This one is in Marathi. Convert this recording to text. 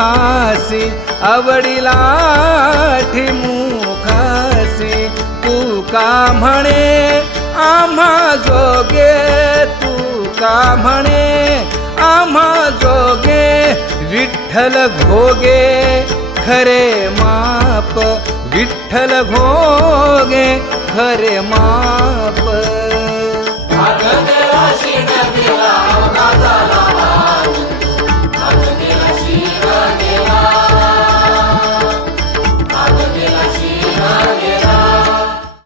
मुखासी आवडीला मुखासी तू का म्हणे? आम्हा जोगे तू का म्हणे? आम्हा जोगे विठ्ठल घोगे खरे माप विठ्ठल घोगे खरे माप.